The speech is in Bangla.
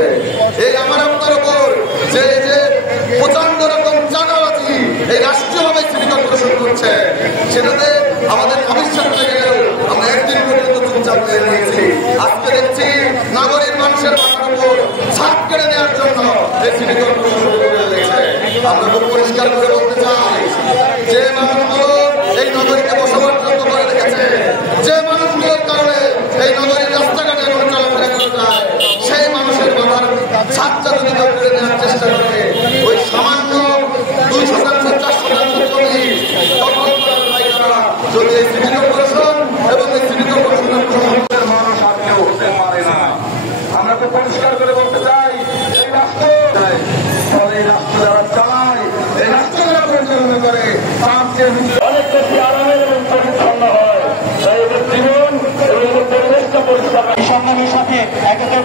করছে। এই আমার আপনার উপর যে যে প্রচন্ড রকম চাঁদাবাজি এই রাষ্ট্রীয়ভাবে সিটি কর্পোরেশন করছে, সেটাতে আমাদের ভবিষ্যৎ থেকে গেলেও আমরা একদিন পর্যন্ত চুপচাপ হয়ে নিয়েছি। আজকে দেখছি নাগরিক মানুষের মাথার উপর ছাদ কেড়ে নেওয়ার জন্য এই সিটি কর্পোরেশন করে দিয়েছে। আমরা খুব পরিষ্কার করে বলতে চাই, যে মানুষগুলো এই নগরীকে বসবাসযোগ্য করে রেখেছে, যে মানুষগুলোর কারণে এই নগরীর রাস্তাঘাটে এখন চলাফেরা করা যায়, সেই মানুষের মাথার ছাদটা যদি কেড়ে নেওয়ার চেষ্টা করে ওই সামান্য 2%-4% জমি দখল করার পায়খানা যদি এই সিটি কর্পোরেশন এবং এই সিটি কর্পোরেশনের প্রশাসনের মানুষ আজকে উঠতে পারে না। আমরা খুব পরিষ্কার করে বলতে চাই, এই রাষ্ট্র যারা চালায়, এই রাষ্ট্র যারা পরিচালনা করে, তার চেয়ে অনেক বেশি আরামের এবং পরিচ্ছন্ন হয়। তাই এদের জীবন এবং পরিবেশটা পরিষ্কার। সংগ্রামের সাথে একের